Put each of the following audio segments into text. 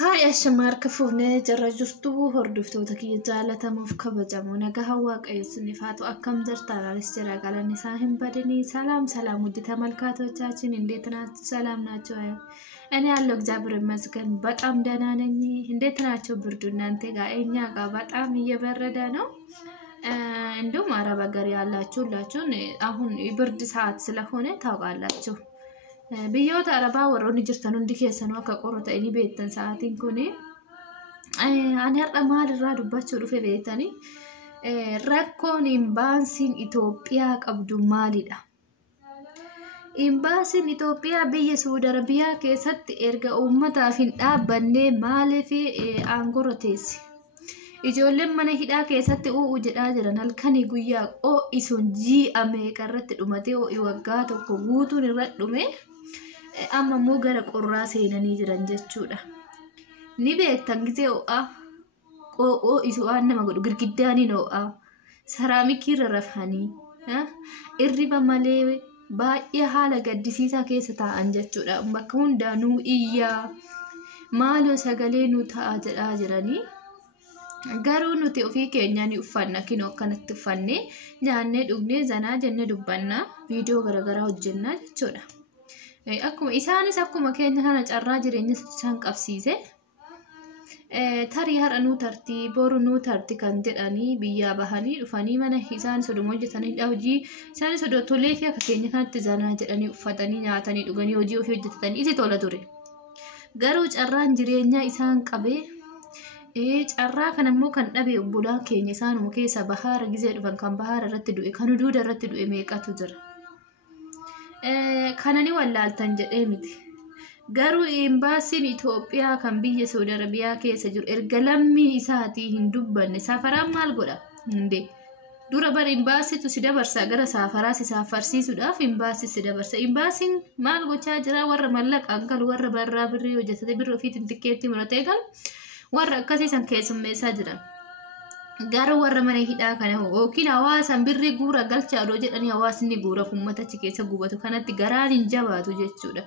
هاي الشمار كفوفنا جرى جرتو هردفتو تكي جالة موفكة بجمونا قهواق ايسنفاتو أكم جرتا على الاشتراك على النساهم بدني سلام وديتا ملكاتو جاجين انديتنا سلام ناتو أنا ألوك جابر مسكن بطعم دانانني انديتنا چو بردونا انتقا اينياقا بطعم يبردانو عندهم عربا قري لاچون اهون يبرد ساعات سلخونه تاوغالاچو بيوت عربا وروني جرتانو دي كيسانو اكا قروتا اني بيتن ساعتين كوني انا هرقا مال الرادو باتشو رفي بيتاني ركون امبانسين إثيوبيا قبدو مالي دا امبانسين إثيوبيا بي سعودي عربيا كيست ارغا امتا فين دابني مالي في انغورتيسي ijoolleen mana hidhaa keessatti jedhaa jiran halkanii guyyaa isun ji'ame qarratti dhumate waggaa tokko guutuun irra dhume amma immoo gara qorraa seenanii jiran jechuudha. Ni beektan gisee isu waan nama godhu girgiddaaniin saraamikii irra rafanii irriba malee baay'ee haala gaddisiisaa keessa taa'an jechuudha. Bakka hundaanuu iyyaa maaloo sagalee nu ta'a jedhaa jiranii. Garuu nuti ofii keenyaan uffanna kinoo kanatti uffanne nyaannee dhugnee zanaa jennee dubbanna viidiyoo garagaraa hojjennaa jechuudha. Akkuma isaanis akkuma keenya kana carraa jireenya isaan qabsiise tarii har'a nuu tartii boru nuu tarti kan jedhanii biyyaa bahanii dhufanii mana isaan sodoma hojjetanii hojii isaanis tolee fi akka keenya kanatti zanaa jedhanii uffatanii nyaatanii dhuganii hojii ofii hojjetatanii isi tola ture. Garuu carraan jireenyaa isaan qabee carraa kanammoo kan dhabe obbolaan keenya isaanuma keessa bahaara gizee dhufan kan bahaara irratti du'e kan huduuda irratti du'e meeqatu jira. Kanani wallaaltan jedhee miti. Garuu embaasiin Itoophiyaa kan biyya Saudi Arabiyaa keessa jiru erga lammii isaatii hin dubbanne safaraan maal godha? Hinde dura bar embaasiitu si dabarsa gara safaraa si safarsiisuudhaaf embaasii si dabarsa. Embaasiin maal gochaa jira? Warra mallaqaan galu warra barraa birrii hojjetate birrii ofiitiin tikkeetti muratee galu warra akkasiisan keessummeessaa jiran. Garuu warra mana hidhaa kana yookiin hawaasan birrii guura galchaa odoo jedhanii hawaasni guura uummata achi keessa gubatu kanatti garaan hin jabaatu jechuudha.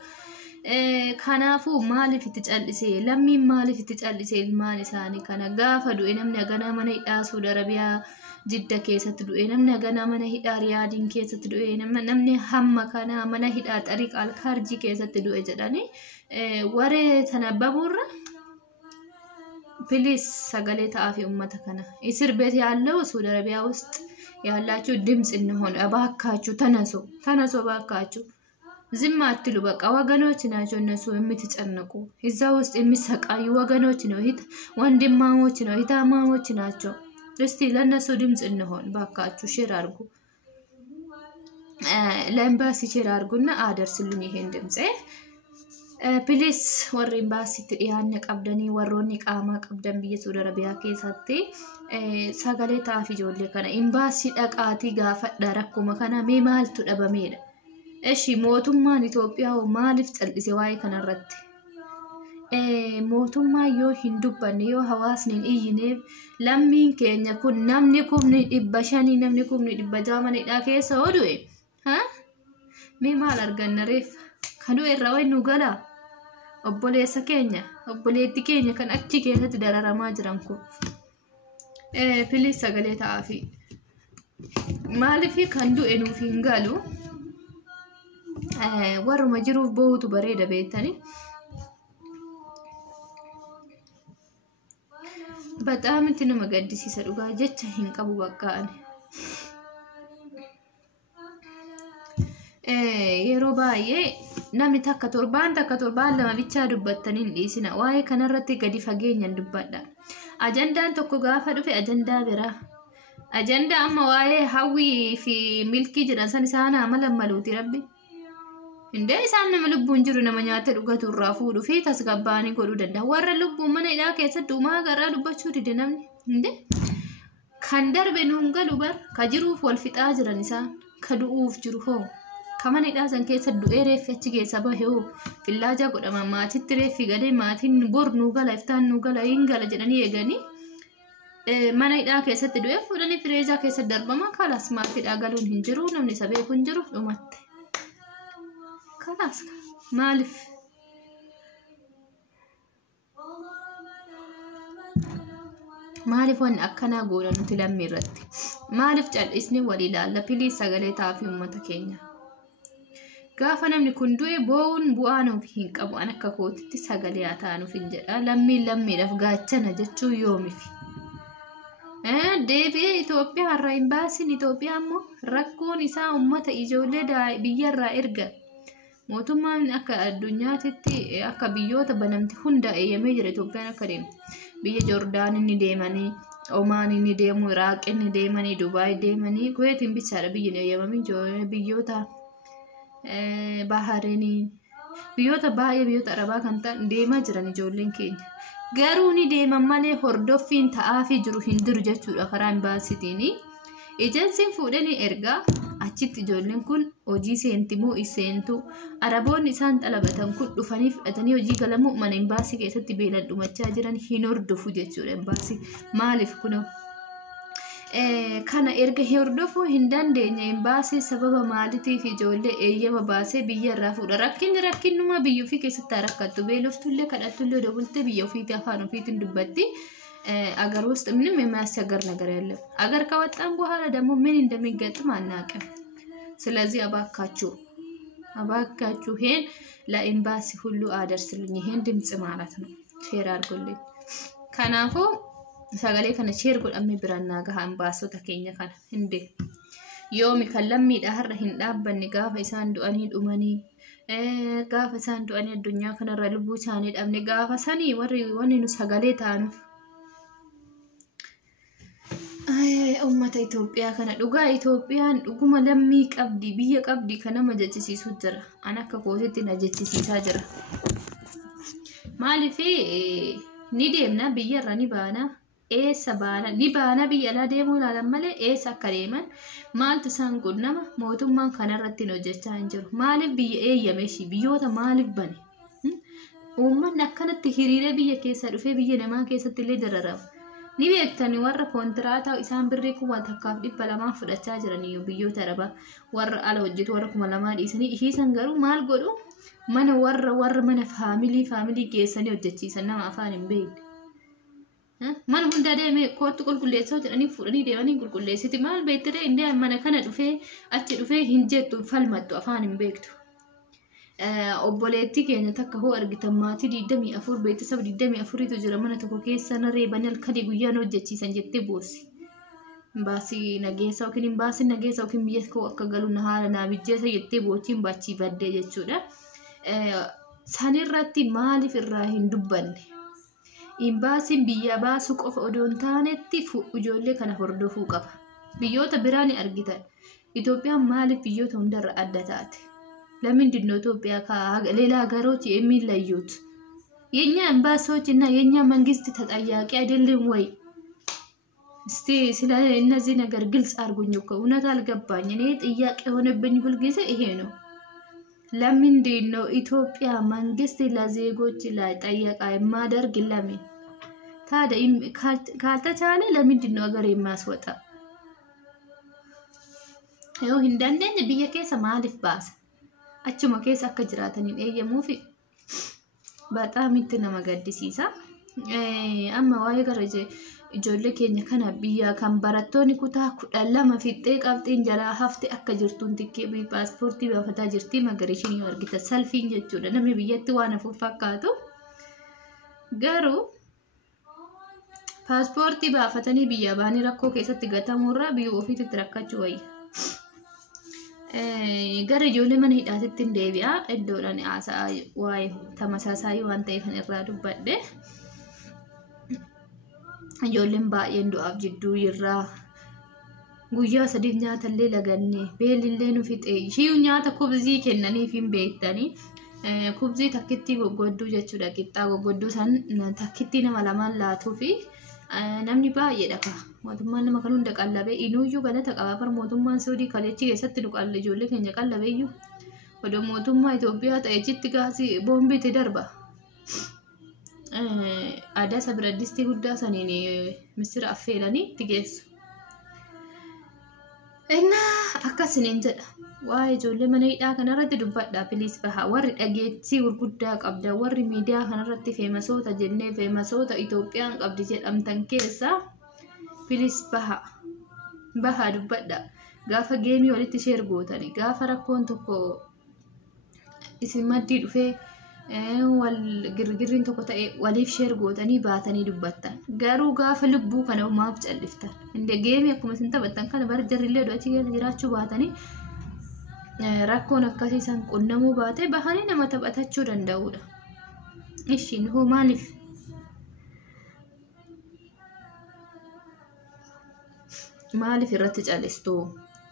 Kanaafuu maaliif itti callisee lammiin maaliif itti callisee ilmaan isaanii kana gaafa du'e namni haganaa mana hidhaa Saudi Arabiyaa Jidda keessatti du'e namni haganaa mana hidhaa Riyaadiin keessatti du'e namni hamma kana mana hidhaa Xariiq Alkaarjii keessatti du'e jedhanii waree tana baburra ፕሊስ ሰገሌ ታፊ ኡመተ ከነ እስር ቤት ያለው ሳውዲ አረቢያ ውስጥ ያላችሁ ድምጽ እንሆን አባካችሁ ተነሱ ባካችሁ ዝም አትሉ በቃ ወገኖች ናቸው እነሱ የምትጨነቁ እዛ ውስጥ የሚሰቃዩ ወገኖች ነው ወንድማሞች ነው እህታማሞች ናቸው እስቲ ለነሱ ድምጽ እንሆን ባካችሁ ሼር አድርጉ ለኤምባሲ ሼር አድርጉና አደርስልኝ ይሄን ድምጽ ፕሊስ ወር ኤምባሲ ትያነ ቀብደኒ ወሮኒ ቃማ ቀብደን በየ ሳውዲ አረቢያ keessatti sagalee taaf ijoollee kana ኤምባሲ dhaqaati gaafadha rakkuma kana mee maaltu dhabameedha eshi mootummaan Itoophiyaa maaliif cal'ise waa'ee kana irratti mootummaa yoo hin dubbanne yoo hawaasni hin iyyineef lammiin keenya kun namni kumni 500 namni kumni 600 manidha keessa odu'e mee maal arganna reef kanu irra way nu gala obboleessa keenya obboleetti keenya kan achi keessatti dararamaa jiran kun ፕሊስ sagalee taafi maaliif kan du'e nuuf hin galu warruma jiruuf bootu bareeda beektani በጣም እንትን መጋድሲisa dhugaa jecha hin qabu baqqaan yeroo baay'ee namni takka torbaan lama bichaa dubbattaniin dhiisina waa'ee kanarratti gadi fageenyaan dubbadha ajandaan tokko gaafa dhufe ajandaa biraa ajanda amma waa'ee hawwii fi milkii jedhan san isaan amalammaluuti rabbi inde isaan nama lubbuun jiru nama nyaate dhugatu irraa fuudhu fi tasgabbaanii godhuu danda'a warra lubbuun mana hidhaa keessatti uumaa garaa dubbachuu dide namni inde kan darbe nuun galu bar ka jiruuf wal fixaa jiran isaan ka du'uuf jiru hoo kamani daasan keessa du'ee reeffi achi keessa bahee villaaja godhama maatitti reeffi galee maatiin bor nu gala iftaan nu gala hin gala jedhanii eeganii mana hidhaa keessatti du'ee fuudhanii fireejaa keessa darbama kalaas maatiidhaa galuun hin jiru namni isa beeku hin jiru dhumatte kalaas maaliif Maaliif waan akkanaa goona nuti lammii irratti? Maaliif cal'isni wal ilaalla? Piliis sagalee taafii uummata keenya. Gaafa namni kun du'e bo'uun bu'aa nuuf hin qabu. An akka kootitti sagalee haa taanuuf hin jedha. Lammiidhaaf gaachana jechuun yoomifi. Deebi'ee Itoophiyaa irraa hin baasin. Itoophiyaa immoo rakkoon isaa uummata ijoollee biyyarraa erga. Mootummaan akka addunyaatitti akka biyyoota banamti hunda eeyyamee jira Itoophiyaan akka deemtu. Biyya Joordaan inni deemanii, Omaan inni deemu, Iraaq inni deemanii, Dubaay deemanii, Kuweetiin bichaadha biyyi eeyyamanii biyyoota Bahareenii biyyoota baay'ee biyyoota Arabaa kan ta'an deemaa jiran ijoolleen keenya. Garuu ni deeman malee hordoffiin ta'aafii jiru hin jiru jechuudha karaa imbaasiitiini. Ejensiin fuudhanii ergaa achitti ijoolleen kun hojii seenti moo iseentu Araboonni isaan xalabatan kun dhufanii fudhatanii hojii galamuu mana imbaasii keessatti beelan dhumachaa jiran hin hordofu jechuudha imbaasii. Maaliif kunoo kana erga hordofuu hin dandeenye imbaasii sababa maaliitiif ijoollee eeyyama baasee biyya irraa fuudha. Rakkinnuma biyya ofii keessatti rakkattu beeloftullee kadhattullee dabaltee biyya ofiitii afaan ofiitiin dubbatti. አገር ውስጥ ምንም የሚያስቸግር ነገር የለም። አገር ከወጣን በኋላ ደግሞ ምን እንደሚገጥም አናውቅም። ስለዚህ አባካችሁ ይሄን ለኤምባሲ ሁሉ አደርስልኝ። ይሄን ድምጽ ማለት ነው ሼር አድርጉልኝ። ከናፎ ሰገሌ ከነ ሼር ጎዳሚ ብራና ጋር ኤምባሲው ተከኛ ከነ እንዴ ዮሚ ከለሚ ዳህር ሂንዳበኒ ጋፋ ኢሳን ዱአኒ ዱመኒ ጋፋ ኢሳን ዱአኒ አዱኛ ከነራ ልቡ ቻኔ ዳምኒ ጋፋ ሰኒ ወኒ ሰገሌ ታኑ ummata Itoophiyaa kana dhugaa Itoophiyaan dhuguma lammii qabdi biyya qabdi kana majachisiisu jira. An akka kootitti na jechisiisaa jira. Maaliif ni deemna biyya irra ni baana eessa baana ni baana biyya alaa deemuu ilaalan malee eessa akka deeman maaltu isaan qunnama mootummaan kanarratti hojjechaa hin jiru. Maaliif biyya eeyyame ishii biyyoota maaliif bane? Uummanni akkanatti hiriiree biyya keessa dhufee biyya namaa keessatti illee dararama. Ni beektani warra kontiraataa isaan birrii kuma takkaaf 200 fudhachaa jiranii biyyoota Arabaa warra ala hojjetu warra 200 dhiisanii ishiisan garuu maal godhu mana warra mana faamilii geessanii hojjechiisan nama afaan hin beekne. Mana hunda deemee kootti qulqulleessoo jedhanii fuudhanii deemanii qulqulleessiti maal beektiree indee mana kana dhufee achi dhufee hin jettu falmattu afaan hin beektu. Obboleetti keenya takka hoo argitan maatii 24 beeksisa 24 tu jira mana tokko keessa naree banal kadi guyyaan hojjechiisan jettee boossi. Baasii nageessa yookiin baasii nageessa yookiin biyya koo akka galu na haala na bijjeessa jettee boochiin baachii baddee jechuudha. Sanirratti maaliif irraa hin dubbanne? Imbaasiin biyya baasu qofa odoo hin taanetti ijoollee kana hordofuu qaba. Biyyoota biraa ni argitan. Itoophiyaan maaliif biyyoota hundarra adda taate? ለምንድን ነው ኢትዮጵያ ከሌላ ሀገሮች የሚለዩት? የኛ ኤምባሲዎችና የኛ መንግስት ተጠያቂ አይደለም ወይ? እስቲ ስለ እነዚህ ነገር ግልጽ አድርጉኝ እኮ እውነት አልገባኝ። እኔ ጥያቄ ሆነብኝ ሁሉ ጊዜ ይሄ ነው። ለምንድን ነው ኢትዮጵያ መንግስት ለዜጎች ላይ ጠያቃ የማደርግ? ለምን ታዲያ ካልተቻለ ለምንድን ነው ሀገር የሚያስወጣ? ይኸው እንደንደን በየከሰ ማሊፍ ባስ achuma keessa akka jiraataniin eeyyamuuf በጣም itti nama gaddisiisa. Amma waa'ee gara ijoollee keenya kana biyya kan barattoonni kutaa 12 fixee qabxiin jalaa hafte akka jirtuun tikkee paaspoortii baafataa jirti magarishin yoo argita salfiin jechuudha. Namni biyyatti waan hafuuf fakkaatu garuu paaspoortii baafatanii biyya baanii rakkoo keessatti gatamurraa biyya ofiitti rakkachuu wayya. Gara ijoollee mana hidhaatitti hin deebi'a iddoodhaan haasaa waa'ee tamasaasaayi waan ta'eef irraa dubbadhe. Ijoolleen baay'een du'aaf jidduu irraa guyyaa 3 nyaatallee lagannee beelillee nu fixe ishii nyaata kubzii kennaniif hin beektanii kubzii takkitti goggodduu jechuudha. Qixxaa goggodduu san takkitti nama lamaan laatuu fi namni baay'ee dhaqa. Mootummaan nama kan hunda qallabee inuuyyuu galata qaba. Bar mootummaan Saudii kaleechi keessatti nu qalle ijoollee keenya qallabeeyyuu. Odoo mootummaa Itoophiyaa ta'echitti gaasii boombiitti darba. Aadaa sabiradistii guddaa saniin misira affeelanii itti geessu. Innaa akkasiniin jedha. Waa'ee ijoollee mana hidhaa kanarratti dubbadhaa piliis baha. Warri dhageettii gurguddaa qabda. Warri miidiyaa kanarratti feemasoota jennee feemasoota Itoophiyaan qabdi jedhamtan keessaa bilis baha dubbadha gaafa geemii walitti share gootani gaafa rakkoon tokko isin maddii dhufee wal girgirriin tokko ta'e waliif share gootanii baatanii dubbattan garuu gaafa lubbuu kana maaf calliftan inde geemii akkuma isin taphattan kana bar jarrillee do'achi keessa jiraachuu baatanii rakkoon akkasii san qunnamuu baate bahanii nama taphatachuu danda'udha. Ishiin hoo maaliif irratti callistu?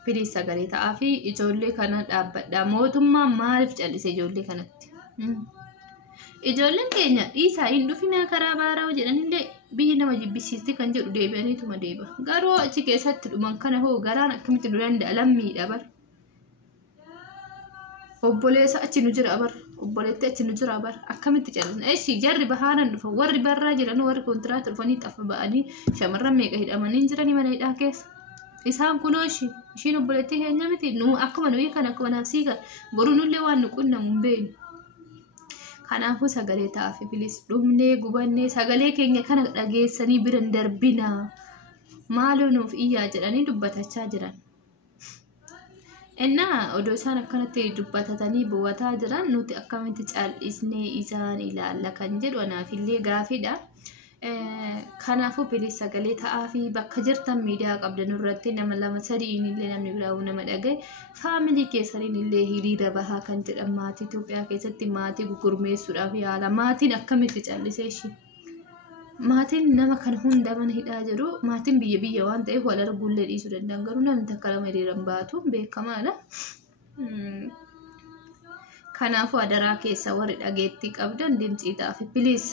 Bilis sagalee ta'aa fi ijoollee kana dhaabbadha. Mootummaan maaliif callise ijoollee kanatti? Ijoolleen keenya dhiisaa hin dhufinaa karaa baaraa jedhanillee biyyi nama jibbisiisti kan jedhu deebi'aniituma deeba. Garuu achi keessatti dhuman kana hoo garaan akkamitti nu danda'a lammiidha bar. Obboleessa achi nu jira bar. Obboleetti achi nu jira bar. Akkamitti callisna? Eeshi jarri bahaanan dhufa. Warri barraa jiran warri kontiraata dhufanii xafa ba'anii shamarran meeqa hidhamanii jiranii mana hidhaa keessa. Isaan kunoo ishiin obboleettii keenya miti. Nu akkuma nuyi kan akkuma naafsii kan boruu nullee waan nu qunnamu hin beeknu. Kanaafuu sagalee ta'aa fi bilis dhumnee gubannee sagalee keenya kana dhageessanii biran darbinaa. Maaloo nuuf iyyaa jedhanii dubbatachaa jiran. Innaa odoo isaan akkanatti dubbatatanii bu'ataa jiran nuti akkamitti callisnee isaan ilaalla kan jedhu anaafillee gaafidha. Kanaafuu bilis sagalee ta'aa fi bakka jirtan miidiyaa qabdan irratti nama lama sadiin illee namni biraa nama dhagaye faamilii keessaniin illee hiriira bahaa kan jedhan maatii Itoophiyaa keessatti maatii gurmeessuudhaaf yaala. Maatiin akkamitti callisee ishii? Maatiin nama kan hunda mana hidhaa jiru maatiin biyya waan ta'eef wal arguullee dhiisuu danda'an garuu namni takka lama hiriiran baatu beekamaadha. Kanaafuu adaraa keessa warri dhageettii qabdan dimtsii ta'aa fi bilis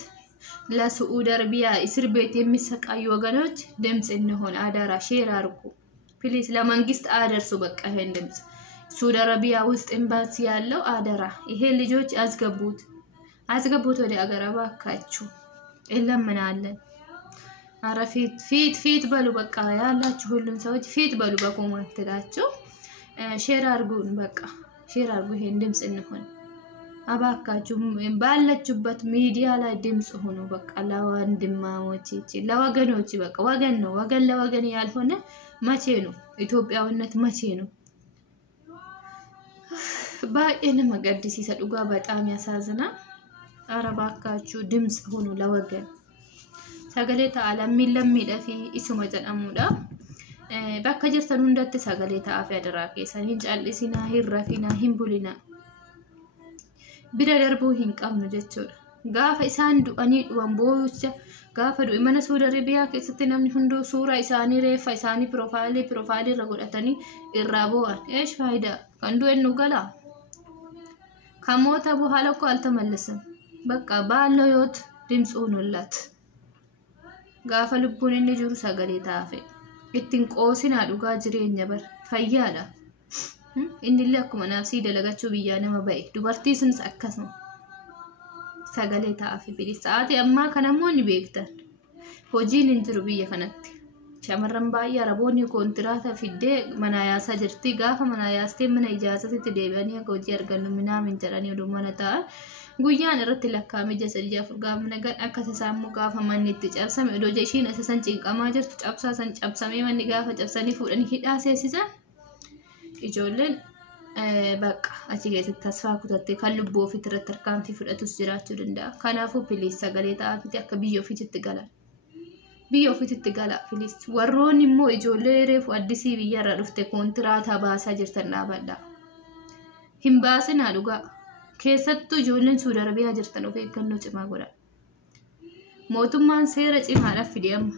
ለሱዑድ አረቢያ እስር ቤት የሚሰቃዩ ወገኖች ድምጽ እንሆን አዳራ ሼር አድርጉ ፕሊዝ ለመንግስት አደርሱ በቃ ይሄን ድምጽ ሱዑድ አረቢያ ውስጥ ኤምባሲ ያለው አዳራ ይሄ ልጆች አስገቡት ወደ አገር አባካችሁ እለምናለን አረ ፊት በሉ በቃ ያላችሁ ሁሉም ሰዎች ፊት በሉ በኮሜንታችሁ ሼር አድርጉን በቃ ሼር አድርጉ ይሄን ድምጽ እንሆን አባካችሁ ባላችሁበት ሚዲያ ላይ ድምጽ ሆኖ በቃ ለወንድማሞች ለወገኖች በቃ ወገን ነው ወገን ለወገን ያልሆነ መቼ ነው ኢትዮጵያዊነት መቼ ነው ባይነ መቀደስ ይሰዱጋ በጣም ያሳዝና አረባካችሁ ድምጽ ሆኖ ለወገን ሰገሌ ተዓላ ሚለሚደፊ ኢስሙ ጀነሙዳ በቃ ጀርተኑ እንደት ሰገሌ ተዓፍ ያደራከ ሰኒን ጫልሲና ሂረፊና ሂምቡሊና bira darbuu hin qabnu jechuudha. Gaafa isaan du'anii dhuwan boo'ucha gaafa du'e mana Suudi Arabiyaa keessatti namni hunduu suuraa isaanii reeffa isaanii piroofaayilii irra godhatanii irraa boo'an. Eesh faayidaa kan du'e nu gala. Kamoota bu'aala ko altamallisan. Bakka baallo yoot dimtsuun ullat. Gaafa lubbuun inni jiru sagalee taafe. Ittiin qoosinaa dhugaa jireenya bar fayyaadha. Inni illee akkuma naafsii dalagachuu biyyaa nama ba'e dubartii sunis akkasuma sagalee ta'aa fi bilis sa'aatii ammaa kana immoo ni beektan hojiin hin jiru biyya kanatti shamarran baay'ee araboonni kontiraata fiddee mana yaasaa jirti gaafa mana yaastee mana ijaasatti deebi'anii akka hojii argannu minaamin jedhanii oduu mana ta'a guyyaan irratti lakkaa'ame jasa afur gaafa nagaan akka sasaamuu gaafa manni itti cabsame odoo ishiin isa san cinqamaa jirtu cabsaa san cabsamee manni gaafa cabsanii fuudhanii hidhaa seessisan ijoolleen bakka achi keessatti tasfaa kutattee kan lubbuu ofiitti irratti harkaanfii fudhatus jiraachuu danda'a. Kanaafuu bilis sagalee ta'aa fi akka biyya ofiitti galan. Biyya ofiitti gala bilis. Warroonni immoo ijoollee reefu addisii biyyarra dhufte kontiraata baasaa jirtan dhaabadha. Hin baasinaa dhugaa. Keessattuu ijoolleen Suudi Arabiyaa jirtan of eeggannoo cimaa godha. Mootummaan seera cimaadhaaf fide amma.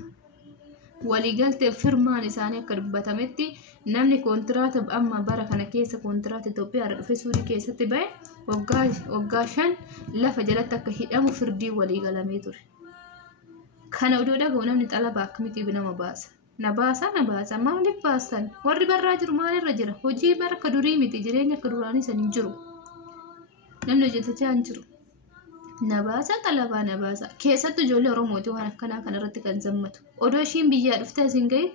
Waliigaltee firmaan isaanii akka dubbatametti namni kontiraata amma bara kana keessa kontiraata Itoophiyaa dhufe Suudii keessatti ba'e waggaa 5 lafa jalatti akka hidhamu firdii waliigalamee ture. Kana odoo dhaga'u namni xalaba akkamitti nama baasa. Na baasa maaliif baasan? Warri barraa jiru maalirra jira? Hojii baraka durii miti jireenya akka duraanii san hin jiru. Namni hojjetachaa hin jiru. Nabaasa xalabaa nabaasa keessattuu ijoollee Oromooti waan akkanaa kanarratti kan zammatu odoo ishiin biyyaa dhufte asin gahe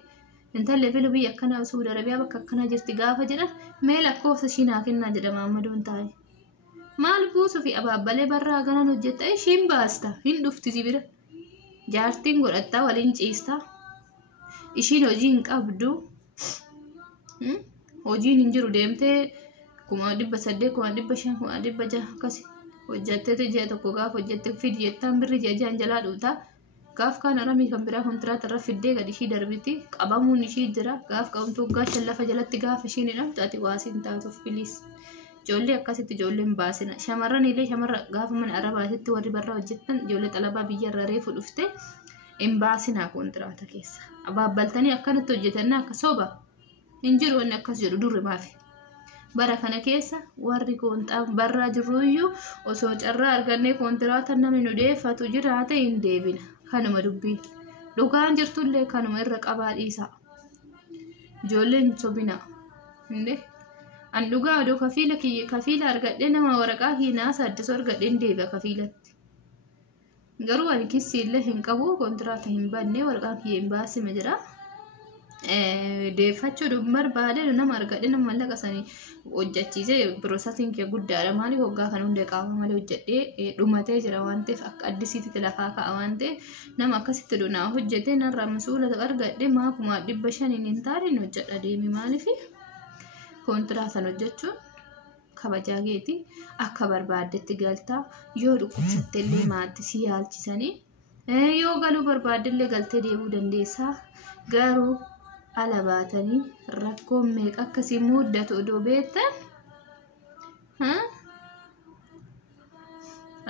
intallee filo biyya akkanaa Suudi Arabiyaa bakka akkanaa jirti gaafa jedhan mee lakkoofsa ishii naa kennaa jedhama ammadoon taa'e maal buusuu fi abaabbalee barraa ganan hojjetta ishiin baasta hin dhufti sibira jaartiin godhattaa waliin ciistaa ishiin hojii hin qabdu hojiin hin jiru deemtee 800,000 500,000 akkasi hojjettee ji'a tokko gaaf hojjette fidi jettaan birri ji'a jalaa dhuuta gaaf kaan aramii kan biraa kontiraata irra fiddee gad ishii darbiti qabamuun ishii jira gaaf qabamtu waggaa lafa jalatti gaaf ishiin hidhamtu ati waasiin taatuuf biliis ijoollee akkasitti ijoolleen baasina shamarran illee shamarra gaafa mana arabaatitti warri barraa hojjettan ijoollee xalabaa biyya irra reefu dhufte hin baasinaa kontiraata keessa abaabbaltanii akkanatti hojjetanna akka soba hin jiru wanni akkas jedhu durri maafi bara kana keessa warri koontaa barraa jirruyyuu osoo carraa argannee kontiraata namni nu deeffatu jiraate hin deebina kanuma dubbii dhugaan jirtullee kanuma irra qabaa dhiisa ijoolleen sobina hinde an dhugaa odoo kafiila argadhee nama waraqaa kiinaa saaddisu argadheen deebi'a kafiilatti garuu ani kissiillee hin qabu kontiraata hin banne waraqaa kiyya hin baasima jira deeffachuu barbaade nama argadhe nama mallaqa sanii hojjechiise piroosasiin kee guddaadha maaliif waggaa kan hundee qaama malee hojjedhee dhumatee jira waan ta'eef akka addisiitti lafaa ka'a waan ta'eef nama akkasitti dhunaa hojjetee narraa masuula argadhe maakuma 500 hin taane hojjedha deemi maaliif kontiraatan hojjechuun kabajaa keeti akka barbaaddetti galtaa yoo dhukkubsattellee maatii si yaalchisanii yoo galuu barbaaddellee galtee deebuu dandeessaa garuu ala baatanii rakkoon meeqa akkasii muddatu odoo beektan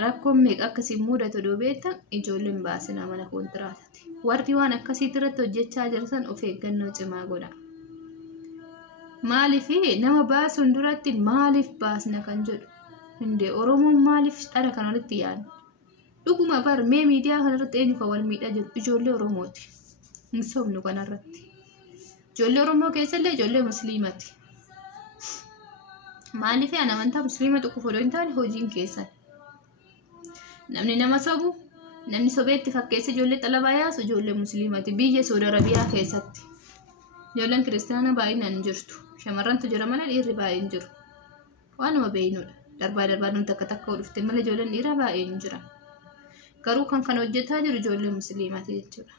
rakkoon meeqa akkasii muddatu odoo beektan ijoolleen baasinaa mana kontiraataati warri waan akkasiitti irratti hojjechaa jirtan of eeggannoo cimaa godha maaliif nama baasuun duratti maaliif baasna kan jedhu hinde oromoon maaliif dhara kan walitti yaadu dhuguma bar mee miidiyaa kanarratti eenyu kan wal miidhaa jiru ijoollee oromooti hin sobnu kanarratti ijoollee oromoo keessallee ijoollee musliimati maaliif ana amantaa musliima tokko fodoo hin taane hojiin keessan namni nama sobu namni sobeetti fakkeessa ijoollee xalabaa yaasu ijoollee musliimati biyya Saudi Arabiyaa keessatti ijoolleen kiristaana baay'inaan jirtu shamarrantu jira malee dhiirri baay'een jiru waanuma beeynudha darbaa namni takka dhufte malee ijoolleen dhiiraa baay'een jira garuu kan kana hojjetaa jiru ijoollee musliimati jechuudha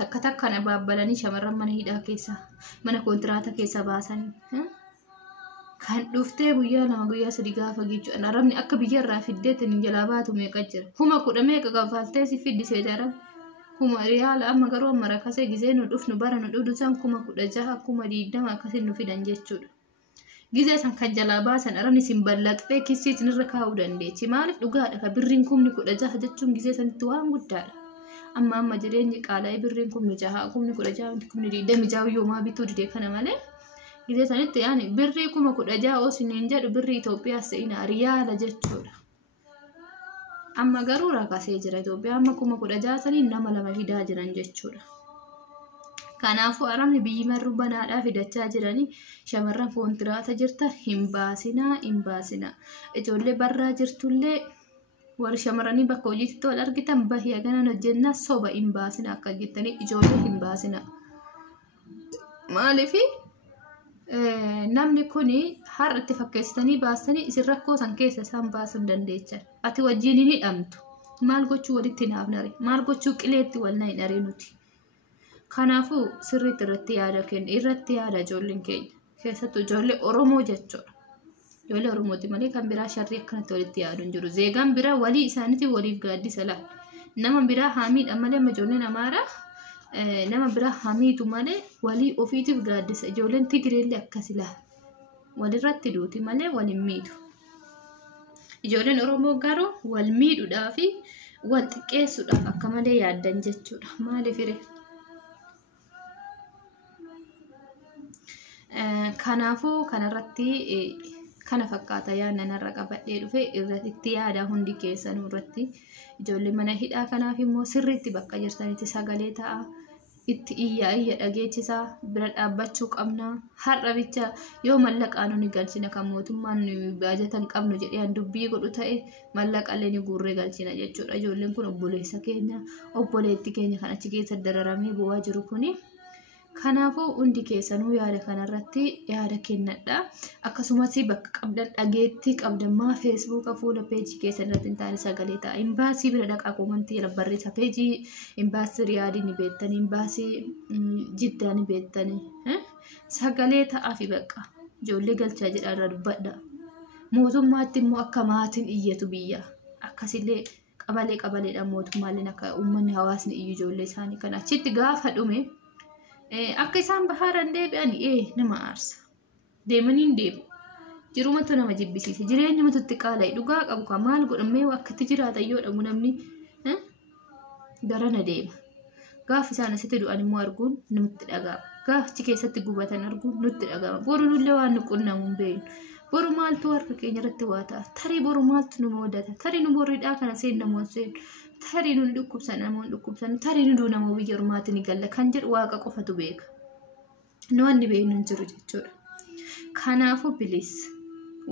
takka baabbalanii shamarran mana hidhaa keessa mana kontiraata keessa baasanii kan dhuftee guyyaa 2 guyyaa 3 gaafa gichuudhaan arabni akka biyya irraa fiddeetiin jalaa baatu meeqa jira kuma 10 meeqa gaafaltee si fiddisee jara kuma riyaala amma garuu amma rakasee gizee nu dhufnu bara nu dhudusan kuma 16 kuma 20 akkasiin nu fidan jechuudha gizee san kan jalaa baasan arabni sin ballatee kissiitiin irra kaa'uu dandeechi maaliif dhugaadha ka birriin kumni 16 jechuun gizee sanitti waan guddaadha amma jireenyi qaala'ee birriin kumni 6 kumni 16 kumni 20 yoomaa bituu didee kana malee gizee sanitti yaani birrii kuma 16 osiniin jedhu birrii Itoophiyaa seenaa riyaala jechuudha amma garuu rakasee jira Itoophiyaa amma kuma 16 saniin nama lama fidaa jiran jechuudha kanaafuu arabni biyyi marru banaadhaa fidachaa jiranii shamarran kontiraata jirtan hin baasinaa ijoollee barraa jirtullee warri shamarranii bakka hojiitti wal argitan bahii haganan hojjennaa soba hin baasina akka jettanii ijoollee hin baasina maaliif namni kuni har'atti fakkeessitanii baasanii isin rakkoo san keessa isaan baasuu dandeechan ati wajjin hin hidhamtu maal gochuu walitti naaf nare maal gochuu qileetti wal na hin aree nuti kanaafuu sirriitti irratti yaada ijoolleen keenya keessattuu ijoollee Oromoo jechuudha ijoollee Oromooti malee kan biraa sharrii akkanatti walitti yaadu hin jiru zeegaan biraa walii isaaniitiif waliif gaaddisa laal nama biraa haamiidha malee ijoolleen Amaaraa nama biraa haamiitu malee walii ofiitiif gaaddisa ijoolleen Tigireellee akkasi laal walirratti duuti malee waliin miidhu ijoolleen Oromoo garuu wal miidhuudhaa fi wal xiqqeessuudhaaf akka malee yaaddan jechuudha maaliif kanaafuu kanarratti kana fakkaata yaadna narra qabadhee dhufe irratti yaada hundi keessanuu irratti ijoollee mana hidhaa kanaaf immoo sirriitti bakka jirtanitti sagalee ta'a itti iyya dhageechisaa bira dhaabbachuu qabna har'a bicha yoo mallaqaan ni galchina kan mootummaan baajatan qabnu jedhee dubbii godhu ta'e mallaqaalee ni guurree galchina jechuudha ijoolleen kun obboleessa keenya obboleetti keenya kan achi keessa dararamee bu'aa jiru kuni Kanaafuu hundi keessanuu yaada kanarratti yaada kennadha. Akkasumas bakka qabdan dhageettii qabdan maa feesbuuka fuula peejii keessan irratti hin taane sagalee ta'a. Imbaasii bira dhaqaa koomantii irra barreessa peejii imbaasii Riyaadii ni beektanii imbaasii Jiddaa ni beektanii sagalee ta'aa fi bakka ijoollee galchaa jedhaa irra dubbadha. Mootummaatti immoo akka maatiin iyyatu biyya akkasillee qabaleedhaan mootummaaleen akka uummanni hawaasni iyyu ijoollee isaanii kan achitti gaafa dhume. Akka isaan baharan deebi'an nama aarsa. Deemaniin deemu. Jirumatu nama jibbisiisa. Jireenya matutti qaala'e dhugaa qabu kan maal godhamee akkatti jiraatan yoo dhabu namni garana deema. Gaafa isaan asitti du'an immoo arguun nutti dhaga'ama. Gaafa achi keessatti gubatan arguun nutti dhaga'ama. Boru nullee waan nu qunnamu hin beeknu. Boru maaltu harka keenya irratti waa ta'a. Tarii boru maaltu nu moodata. Tarii nu borridhaa kana seen namoon seenu. Tarii nu dhukkubsan namoonni dhukkubsan tarii nu namoo biyya ormaatti ni galla kan jedhu waaqa qofatu beeka. Nu wanni beeknu hin jiru jechuudha. Kanaafuu bilis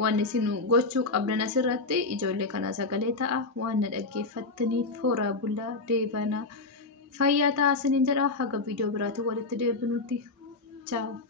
waan isin gochuu qabdan asirratti ijoollee kanaa sagalee ta'a waan na dhaggeeffattaniif horaa bulaa deebanaa fayyaa ta'a isiniin jedha haga viidiyoo biraatiin walitti deebinutti. Ciao.